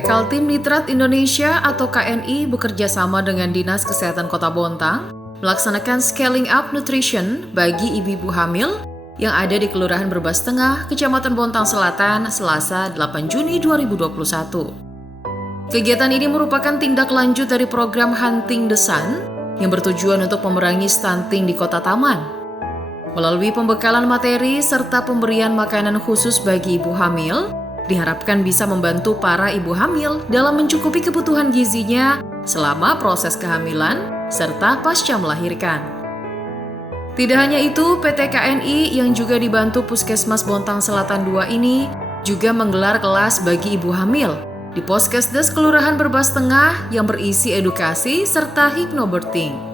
PT Kaltim Nitrat Indonesia atau KNI bekerja sama dengan Dinas Kesehatan Kota Bontang melaksanakan scaling up nutrition bagi ibu-ibu hamil yang ada di Kelurahan Berbas Tengah, Kecamatan Bontang Selatan, Selasa 8 Juni 2021. Kegiatan ini merupakan tindak lanjut dari program Hunting the Sun yang bertujuan untuk memerangi stunting di Kota Taman. Melalui pembekalan materi serta pemberian makanan khusus bagi ibu hamil, diharapkan bisa membantu para ibu hamil dalam mencukupi kebutuhan gizinya selama proses kehamilan serta pasca melahirkan. Tidak hanya itu, PT KNI yang juga dibantu Puskesmas Bontang Selatan 2 ini juga menggelar kelas bagi ibu hamil di Poskesdes Kelurahan Berbas Tengah yang berisi edukasi serta hypnobirthing.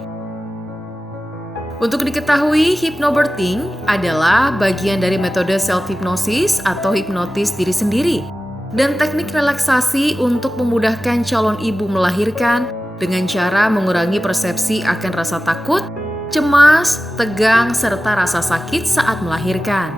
Untuk diketahui, hypnobirthing adalah bagian dari metode self-hypnosis atau hipnotis diri sendiri dan teknik relaksasi untuk memudahkan calon ibu melahirkan dengan cara mengurangi persepsi akan rasa takut, cemas, tegang, serta rasa sakit saat melahirkan.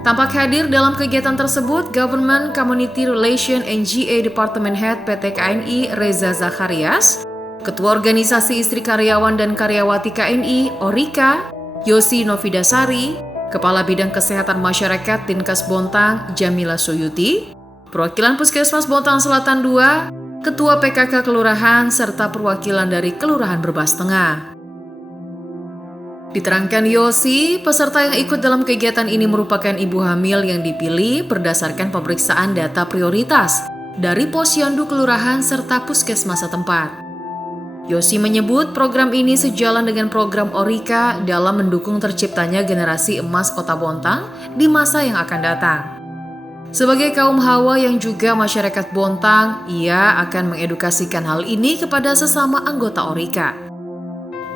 Tampak hadir dalam kegiatan tersebut Government Community Relation NGA Department Head PT KNI Reza Zacharias, Ketua Organisasi Istri Karyawan dan Karyawati KNI, Orika, Yosi Novidasari, Kepala Bidang Kesehatan Masyarakat Dinkes Bontang, Jamila Suyuti, perwakilan Puskesmas Bontang Selatan 2, Ketua PKK Kelurahan, serta perwakilan dari Kelurahan Berbas Tengah. Diterangkan Yosi, peserta yang ikut dalam kegiatan ini merupakan ibu hamil yang dipilih berdasarkan pemeriksaan data prioritas dari Posyandu Kelurahan serta Puskesmas setempat. Yosi menyebut program ini sejalan dengan program Orika dalam mendukung terciptanya generasi emas Kota Bontang di masa yang akan datang. Sebagai kaum hawa yang juga masyarakat Bontang, ia akan mengedukasikan hal ini kepada sesama anggota Orika.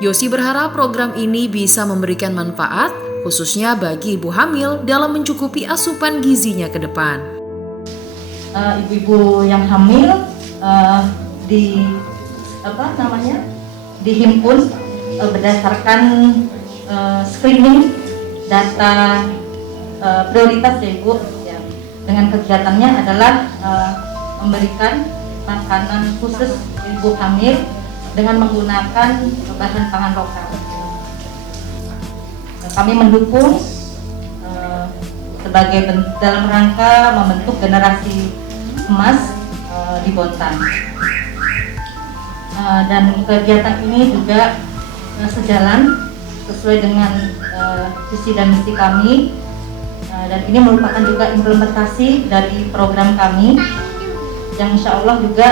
Yosi berharap program ini bisa memberikan manfaat, khususnya bagi ibu hamil dalam mencukupi asupan gizinya ke depan. Ibu-ibu yang hamil dihimpun berdasarkan screening data prioritas ya Ibu. Ya. Dengan kegiatannya adalah memberikan makanan khusus ibu hamil dengan menggunakan bahan pangan lokal. Kami mendukung sebagai dalam rangka membentuk generasi emas di Bontang. Dan kegiatan ini juga sejalan sesuai dengan visi dan misi kami, dan ini merupakan juga implementasi dari program kami yang insya Allah juga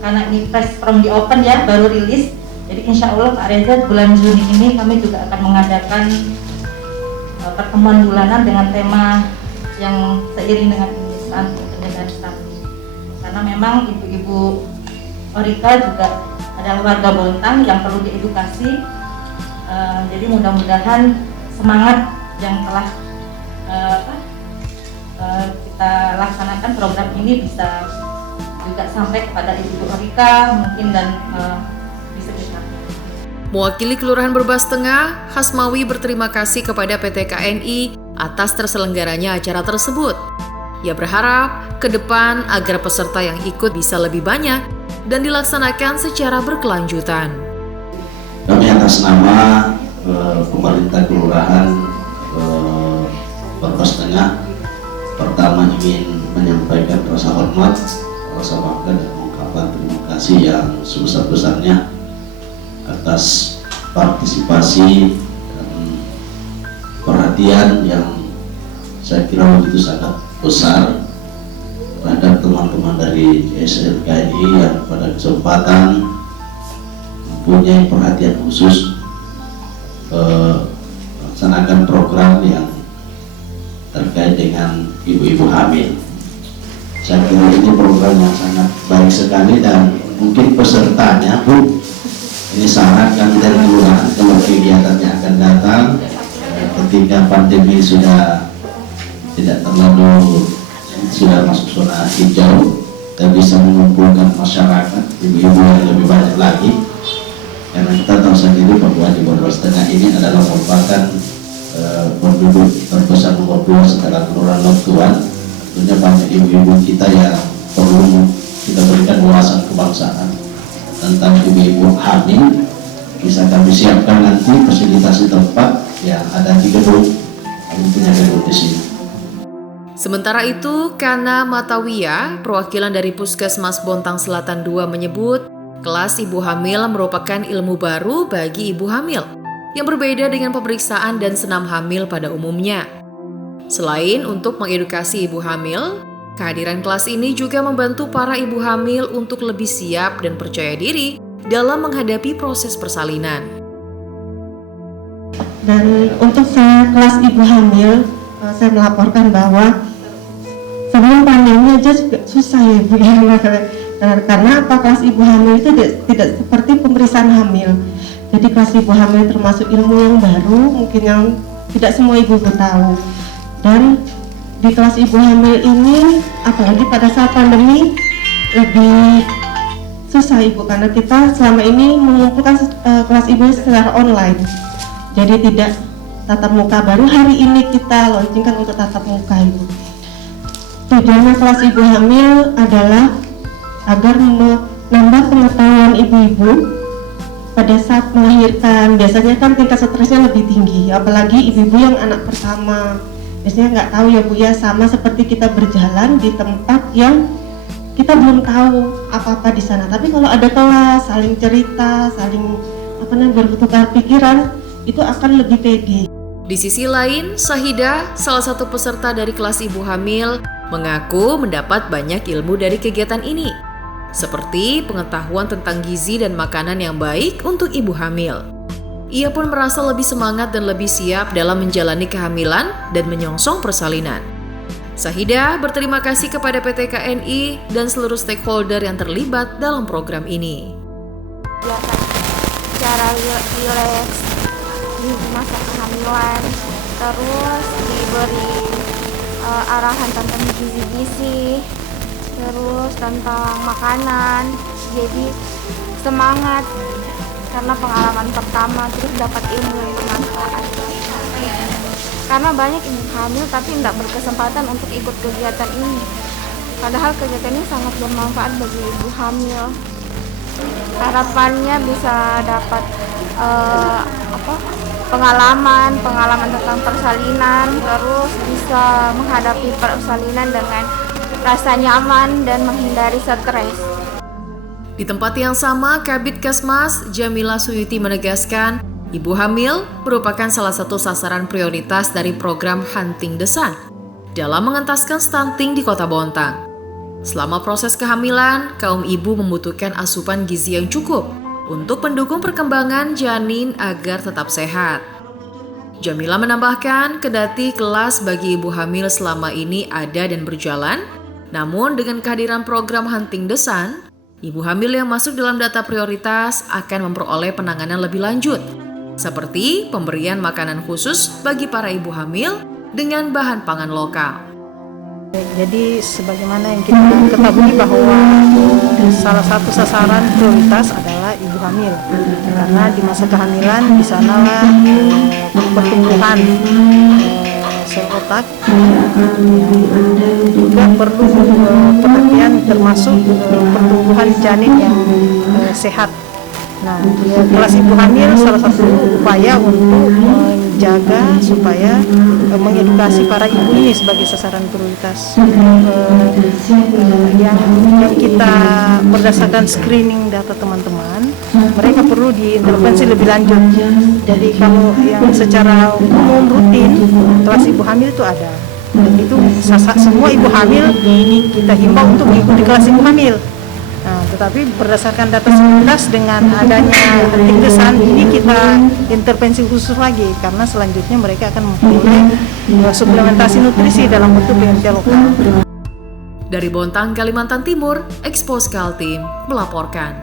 karena ini fresh from the open ya, baru rilis, jadi insya Allah Pak Reza bulan Juni ini kami juga akan mengadakan pertemuan bulanan dengan tema yang seiring dengan pencegahan stunting, karena memang ibu-ibu Orika juga adalah warga Bontang yang perlu diedukasi. Jadi mudah-mudahan semangat yang telah kita laksanakan program ini bisa juga sampai kepada ibu Orika mungkin dan di sekitar. Mewakili Kelurahan Berbas Tengah, Hasmawi berterima kasih kepada PT KNI atas terselenggaranya acara tersebut. Ia berharap ke depan agar peserta yang ikut bisa lebih banyak dan dilaksanakan secara berkelanjutan. Kami atas nama pemerintah Kelurahan Berbas Tengah pertama ingin menyampaikan rasa hormat, rasa bangga dan ungkapan terima kasih yang sebesar-besarnya atas partisipasi dan perhatian yang saya kira begitu sangat besar terhadap teman-teman dari SLKNI yang pada kesempatan mempunyai perhatian khusus melaksanakan program yang terkait dengan ibu-ibu hamil. Saya kira ini program yang sangat baik sekali dan mungkin pesertanya Bu, ini saran kami dari kelurahan kalau kegiatannya akan datang ketika pandemi sudah tidak terlalu sudah masuk zona hijau dan bisa mengumpulkan masyarakat ibu-ibu yang lebih banyak lagi, karena kita tahu sendiri bahwa di Berbas Tengah ini adalah merupakan penduduk terbesar nomor 2 setelah Kelurahan Lok Tuan. Tentunya banyak ibu-ibu kita yang perlu kita berikan wawasan kebangsaan tentang ibu-ibu hamil. Bisa kami siapkan nanti fasilitasi tempat yang ada di gedung, kami punya gedung di sini. Sementara itu, Kana Matawiya, perwakilan dari Puskesmas Bontang Selatan 2 menyebut, kelas ibu hamil merupakan ilmu baru bagi ibu hamil, yang berbeda dengan pemeriksaan dan senam hamil pada umumnya. Selain untuk mengedukasi ibu hamil, kehadiran kelas ini juga membantu para ibu hamil untuk lebih siap dan percaya diri dalam menghadapi proses persalinan. Dan untuk saya kelas ibu hamil, saya melaporkan bahwa sebelum pandemi aja juga susah ya Bu ya. Karena apa, kelas ibu hamil itu tidak seperti pemeriksaan hamil. Jadi kelas ibu hamil termasuk ilmu yang baru, mungkin yang tidak semua ibu tahu. Dan di kelas ibu hamil ini, apalagi pada saat pandemi, lebih susah ibu, karena kita selama ini mengumpulkan kelas ibu secara online. Jadi tidak tatap muka, baru hari ini kita launchingkan untuk tatap muka ibu. Tujuannya kelas ibu hamil adalah agar menambah pengetahuan ibu-ibu pada saat melahirkan. Biasanya kan tingkat stresnya lebih tinggi, apalagi ibu-ibu yang anak pertama. Biasanya nggak tahu ya Bu ya, sama seperti kita berjalan di tempat yang kita belum tahu apa-apa di sana. Tapi kalau ada kelas, saling cerita, saling bertukar pikiran, itu akan lebih pede. Di sisi lain, Sahida, salah satu peserta dari kelas ibu hamil, mengaku mendapat banyak ilmu dari kegiatan ini, seperti pengetahuan tentang gizi dan makanan yang baik untuk ibu hamil. Ia pun merasa lebih semangat dan lebih siap dalam menjalani kehamilan dan menyongsong persalinan. Sahida berterima kasih kepada PT KNI dan seluruh stakeholder yang terlibat dalam program ini. Cara rileks di masa kehamilan, terus diberi arahan tentang gizi-gizi, terus tentang makanan, jadi semangat karena pengalaman pertama, terus dapat ilmu yang bermanfaat. Karena banyak ibu hamil tapi tidak berkesempatan untuk ikut kegiatan ini, padahal kegiatan ini sangat bermanfaat bagi ibu hamil. Harapannya bisa dapat pengalaman tentang persalinan, terus bisa menghadapi persalinan dengan rasa nyaman dan menghindari stres. Di tempat yang sama, Kabid Kesmas Jamila Suyuti menegaskan, ibu hamil merupakan salah satu sasaran prioritas dari program Hunting the Sun dalam mengentaskan stunting di Kota Bontang. Selama proses kehamilan, kaum ibu membutuhkan asupan gizi yang cukup untuk mendukung perkembangan janin agar tetap sehat. Jamila menambahkan, kendati kelas bagi ibu hamil selama ini ada dan berjalan, namun dengan kehadiran program Hunting the Sun, ibu hamil yang masuk dalam data prioritas akan memperoleh penanganan lebih lanjut, seperti pemberian makanan khusus bagi para ibu hamil dengan bahan pangan lokal. Jadi sebagaimana yang kita ketahui bahwa salah satu sasaran prioritas adalah ibu hamil, karena di masa kehamilan di sanalah pertumbuhan sel otak juga perlu perhatian, termasuk pertumbuhan janin yang sehat. Nah, kelas ibu hamil salah satu upaya untuk menjaga supaya mengedukasi para ibu ini sebagai sasaran prioritas. Yang kita berdasarkan screening data teman-teman, mereka perlu diintervensi lebih lanjut. Jadi kalau yang secara umum rutin kelas ibu hamil itu ada, dan itu semua ibu hamil kita himbau untuk mengikuti kelas ibu hamil. Nah, tetapi berdasarkan data 19 dengan adanya Hunting the Sun ini kita intervensi khusus lagi, karena selanjutnya mereka akan memperoleh suplementasi nutrisi dalam bentuk BMT lokal. Dari Bontang, Kalimantan Timur, Expose Kaltim melaporkan.